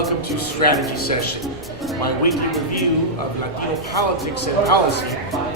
welcome to Strategy Session, my weekly review of Latino politics and policy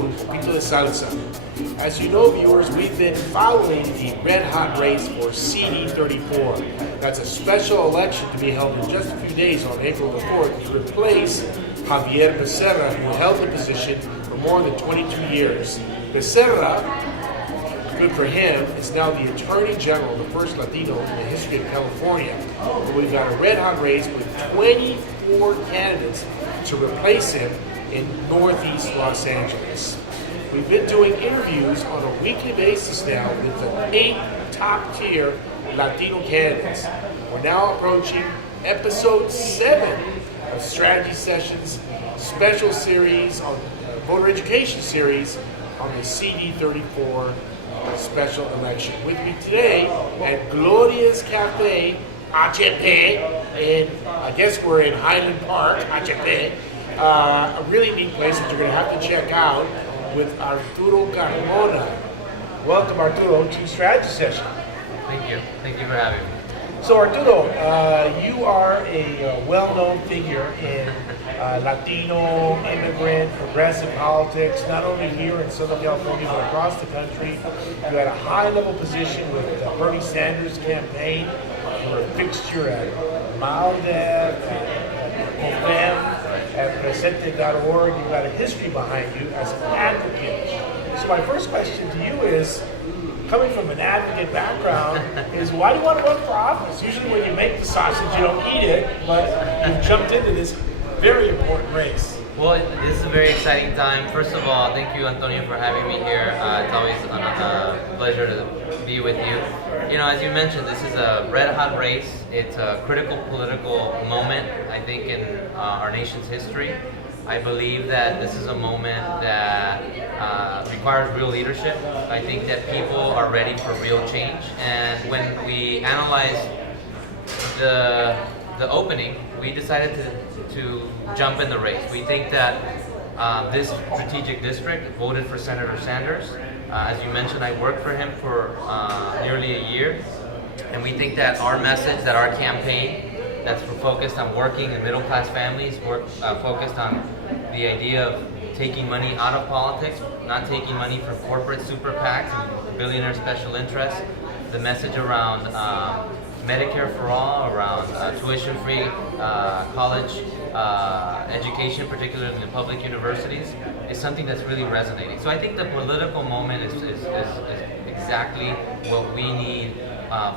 with Pito de Salsa. As you know, viewers, we've been following the red-hot race for CD34. That's a special election to be held in just a few days on April the 4th to replace Javier Becerra, who held the position for more than 22 years. Becerra, good for him, is now the Attorney General, the first Latino in the history of California. But we've got a red-hot race with 24 candidates to replace him in Northeast Los Angeles. We've been doing interviews on a weekly basis now with the 8 top-tier Latino candidates. We're now approaching episode 7 of Strategy Sessions special series on voter education series on the CD34 special election. With me today at Gloria's Cafe, HP, and I guess we're in Highland Park, HP, a really neat place that you're going to have to check out with Arturo Carmona. Welcome, Arturo, to Strategy Session. Thank you. Thank you for having me. So, Arturo, you are a well-known figure in Latino, immigrant, progressive politics, not only here in Southern California, but across the country. You had a high-level position with the Bernie Sanders campaign. You were a fixture at Maldev, at OFEM, at Presente.org. You've got a history behind you as an advocate. So my first question to you is, coming from an advocate background, is why do you want to run for office? Usually when you make the sausage, you don't eat it, but you've jumped into this very important race. Well, this is a very exciting time. First of all, thank you, Antonio, for having me here. It's always a pleasure to be with you. You know, as you mentioned, this is a red-hot race. It's a critical political moment, I think, in our nation's history. I believe that this is a moment that requires real leadership. I think that people are ready for real change. And when we analyzed the opening, we decided to jump in the race. We think that this strategic district voted for Senator Sanders. As you mentioned, I worked for him for nearly a year. And we think that our message, that our campaign, that's focused on working and middle-class families, focused on the idea of taking money out of politics, not taking money from corporate super PACs and billionaire special interests. The message around Medicare for all, around tuition-free college education, particularly in the public universities, is something that's really resonating. So I think the political moment is exactly what we need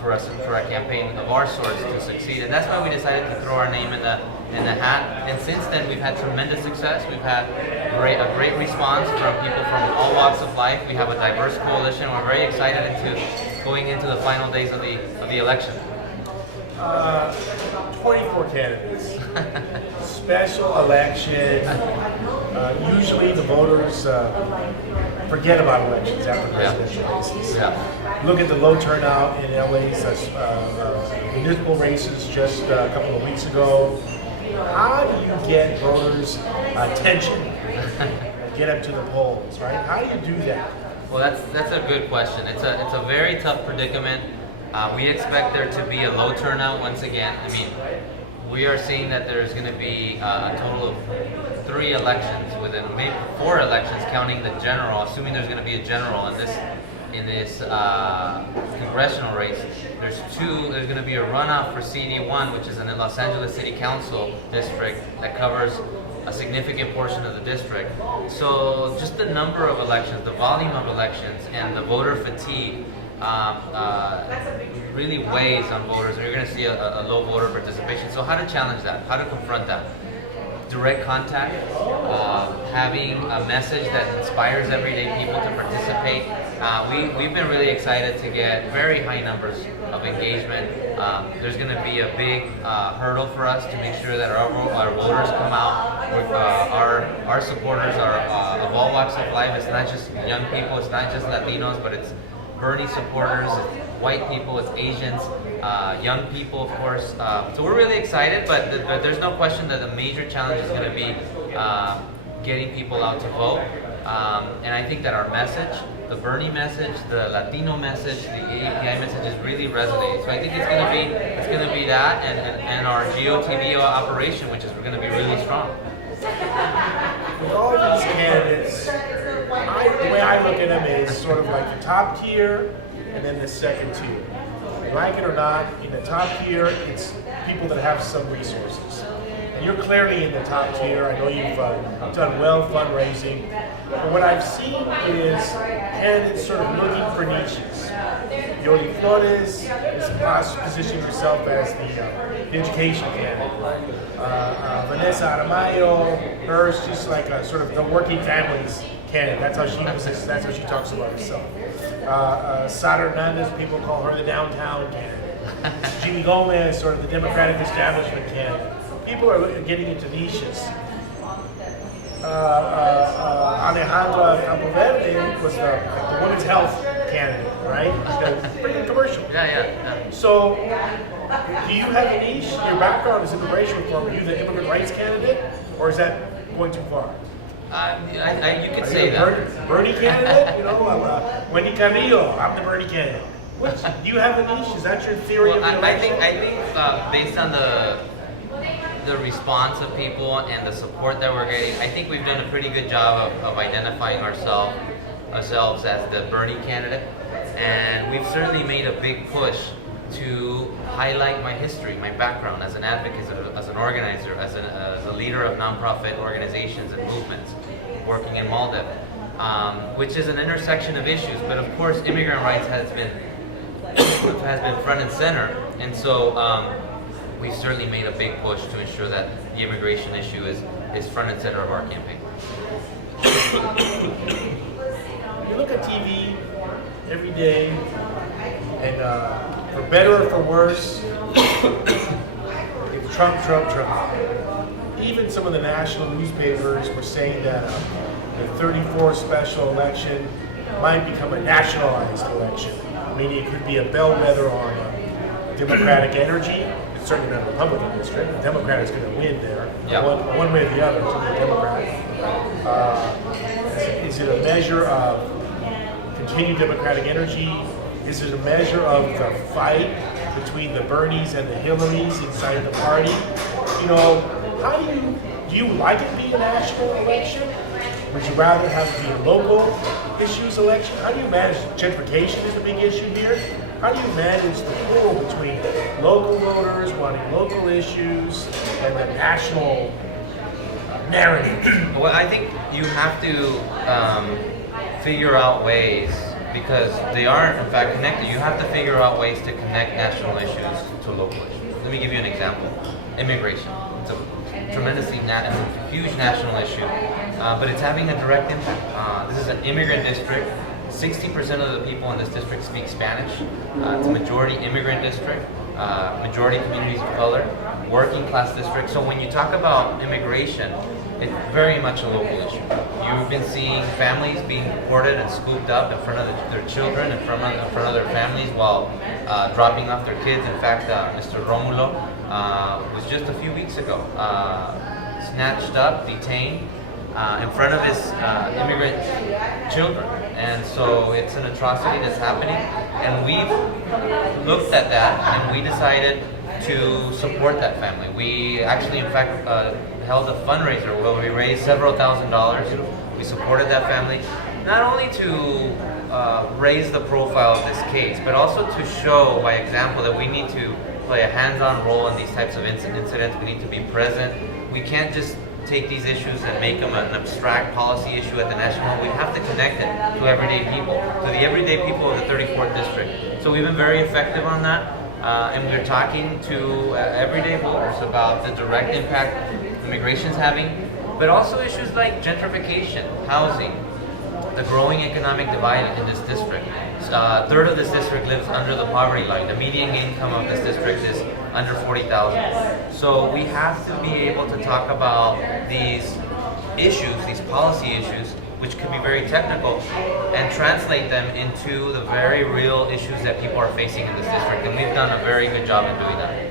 for our campaign of our sorts to succeed, and that's why we decided to throw our name in the hat. And since then, we've had tremendous success. We've had a great response from people from all walks of life. We have a diverse coalition. We're very excited going into the final days of the election. 24 candidates, special election. Usually the voters forget about elections after presidential races. Yeah. Look at the low turnout in LA's municipal races just a couple of weeks ago. How do you get voters' attention? Get them to the polls, right? How do you do that? Well, that's a good question. It's a very tough predicament. We expect there to be a low turnout once again. I mean, we are seeing that there's going to be a total of 3 elections within, maybe 4 elections, counting the general. Assuming there's going to be a general in this congressional race. There's going to be a runoff for CD1, which is in the Los Angeles City Council district that covers a significant portion of the district. So just the number of elections, the volume of elections, and the voter fatigue really weighs on voters, and you're going to see a low voter participation. So how to challenge that? How to confront that? Direct contact, having a message that inspires everyday people to participate. We've been really excited to get very high numbers of engagement. There's going to be a big hurdle for us to make sure that our voters come out. Our supporters are of all walks of life. It's not just young people, it's not just Latinos, but it's Bernie supporters, it's white people, it's Asians, young people, of course. So we're really excited, but there's no question that the major challenge is going to be getting people out to vote. And I think that our message, the Bernie message, the Latino message, the AAPI message is really resonating. So I think it's gonna be that and our GOTV operation, which is going to be really strong. With all these candidates, the way I look at them is sort of like the top tier and then the second tier. Like it or not, in the top tier, it's people that have some resources. And you're clearly in the top tier. I know you've done well fundraising. But what I've seen is candidates sort of looking for niches. Yoli Flores has positioned herself as the education candidate. Vanessa Aramayo, hers just like a sort of the working families candidate. That's how she talks about herself. Sara Hernandez, people call her the downtown candidate. Jimmy Gomez, sort of the Democratic establishment candidate. People are getting into niches. Alejandra Campoverde was the women's health candidate, right? She's got a pretty good commercial. Yeah. So, do you have a niche? Your background is immigration reform. Are you the immigrant rights candidate, or is that going too far? You could say that. Bernie candidate? You know, Wendy Carrillo. I'm the Bernie candidate. Do you have a niche? Is that your theory of the election? I think based on the response of people and the support that we're getting, I think we've done a pretty good job of identifying ourselves as the Bernie candidate, and we've certainly made a big push to highlight my history, my background as an advocate, as an organizer, as a leader of nonprofit organizations and movements working in Maldiv, which is an intersection of issues. But of course, immigrant rights has been front and center, and so we've certainly made a big push to ensure that the immigration issue is front and center of our campaign. You look at TV every day, and for better or for worse, it's Trump. Even some of the national newspapers were saying that the 34th special election might become a nationalized election, meaning it could be a bellwether on Democratic energy. It's certainly not a Republican district. The Democrat is going to win there, one way or the other. It's going to be a Democrat. Is it a measure of continued Democratic energy? Is it a measure of the fight between the Bernies and the Hillarys inside the party? You know, how do you like it being a national election? Would you rather have it be a local issues election? How do you manage gentrification is a big issue here? How do you manage the pull between local voters wanting local issues and the national narrative? Well, I think you have to figure out ways, because they are in fact connected. You have to figure out ways to connect national issues to local issues. Let me give you an example. Immigration. It's a tremendously it's a huge national issue, but it's having a direct impact. This is an immigrant district. 60% of the people in this district speak Spanish. It's a majority immigrant district, majority communities of color, working class district. So when you talk about immigration, it's very much a local issue. You've been seeing families being deported and scooped up in front of their children, in front of their families, while dropping off their kids. In fact, Mr. Romulo was just a few weeks ago snatched up, detained in front of his immigrant children. And so it's an atrocity that's happening. And we've looked at that and we decided to support that family. We actually, in fact, held a fundraiser where we raised several $1,000s. We supported that family, not only to raise the profile of this case, but also to show by example that we need to play a hands-on role in these types of incidents. We need to be present. We can't just take these issues and make them an abstract policy issue at the national level. We have to connect it to everyday people, to the everyday people of the 34th district. So we've been very effective on that, and we're talking to everyday voters about the direct impact immigration's having, but also issues like gentrification, housing, the growing economic divide in this district. A third of this district lives under the poverty line. The median income of this district is under $40,000. So we have to be able to talk about these issues, these policy issues, which can be very technical, and translate them into the very real issues that people are facing in this district. And we've done a very good job in doing that.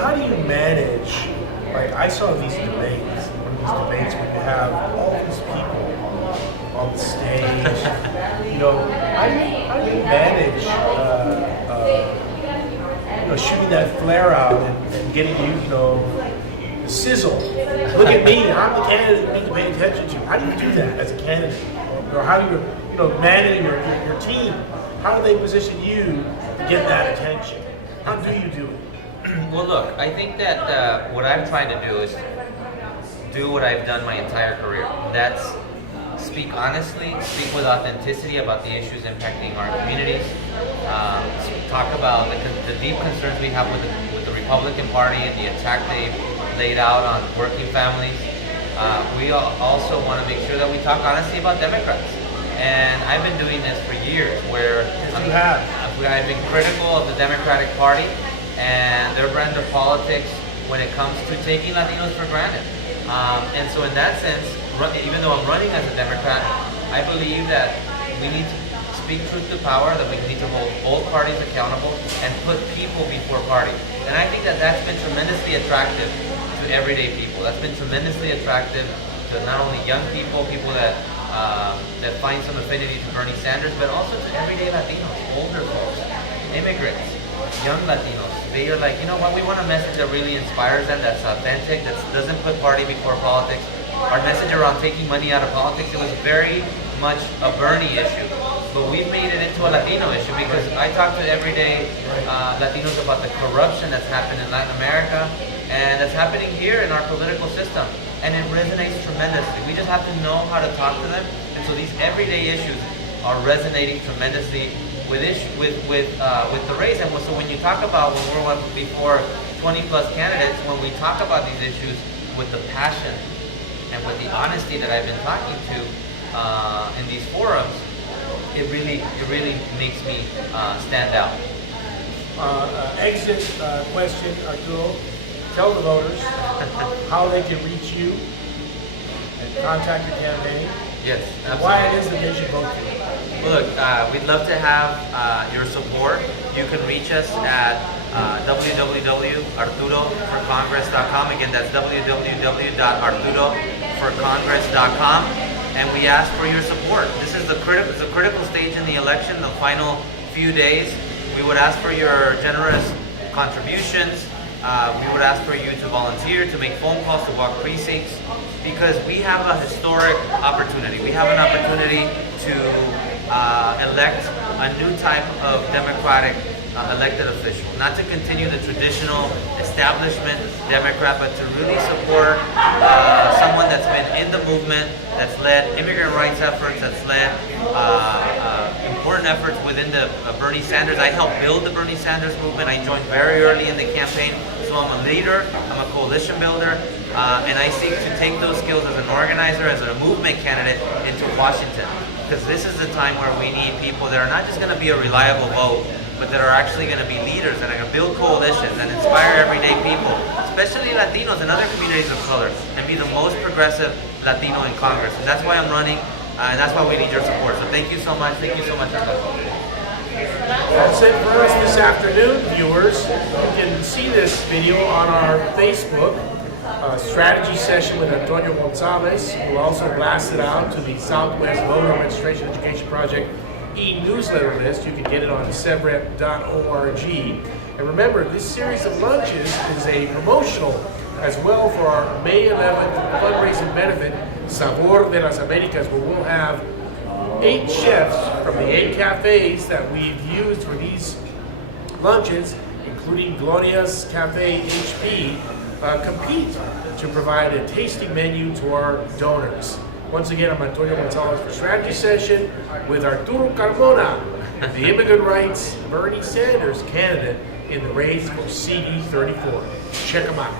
How do you manage, like I saw these debates, when these debates when you have all these people on the stage. How do you manage shooting that flare out and getting the sizzle? Look at me, I'm the candidate you need to pay attention to. How do you do that as a candidate? Or how do you manage your team? How do they position you to get that attention? How do you do it? Well, look, I think that what I'm trying to do is do what I've done my entire career. That's speak honestly, speak with authenticity about the issues impacting our communities, talk about the deep concerns we have with the Republican Party and the attack they've laid out on working families. We also want to make sure that we talk honestly about Democrats. And I've been doing this for years where I've been critical of the Democratic Party and their brand of politics when it comes to taking Latinos for granted. And so in that sense, even though I'm running as a Democrat, I believe that we need to speak truth to power, that we need to hold both parties accountable and put people before party. And I think that that's been tremendously attractive to everyday people. That's been tremendously attractive to not only young people, people that find some affinity to Bernie Sanders, but also to everyday Latinos, older folks, immigrants, young Latinos. They are like, you know what, we want a message that really inspires them, that's authentic, that doesn't put party before politics. Our message around taking money out of politics, it was very much a Bernie issue. But we've made it into a Latino issue because I talk to everyday Latinos about the corruption that's happened in Latin America and that's happening here in our political system. And it resonates tremendously. We just have to know how to talk to them. And so these everyday issues are resonating tremendously with the race. And so when you talk about, when we're before 20 plus candidates, when we talk about these issues with the passion and with the honesty that I've been talking to in these forums, it really makes me stand out. Exit question, Arturo. Tell the voters how they can reach you and contact your campaign. Yes, absolutely. Why it is that they should vote for you. Well, look, we'd love to have your support. You can reach us at www.arturoforcongress.com. Again, that's www.arturoforcongress.com. And we ask for your support. This is the critical stage in the election, the final few days. We would ask for your generous contributions. We would ask for you to volunteer, to make phone calls, to walk precincts, because we have a historic opportunity. We have an opportunity to elect a new type of democratic elected official, not to continue the traditional establishment Democrat, but to really support someone that's been in the movement, that's led immigrant rights efforts, that's led important efforts within the Bernie Sanders. I helped build the Bernie Sanders movement. I joined very early in the campaign. So I'm a leader, I'm a coalition builder, and I seek to take those skills as an organizer, as a movement candidate into Washington. Because this is the time where we need people that are not just going to be a reliable vote, but that are actually going to be leaders, that are going to build coalitions and inspire everyday people, especially Latinos and other communities of color, and be the most progressive Latino in Congress. And that's why I'm running, and that's why we need your support. So thank you so much. Thank you so much, Arturo. That's it for us this afternoon, viewers. You can see this video on our Facebook strategy session with Antonio Gonzalez. We'll also blast it out to the Southwest Voter Registration Education Project e-newsletter list. You can get it on sevrep.org. And remember, this series of lunches is a promotional as well for our May 11th fundraising benefit, Sabor de las Americas, where we'll have 8 chefs from the 8 cafes that we've used for these lunches, including Gloria's Cafe HP, compete to provide a tasting menu to our donors. Once again, I'm Antonio Gonzalez for Strategy Session with Arturo Carmona, the immigrant rights Bernie Sanders candidate in the race for CD34. Check them out.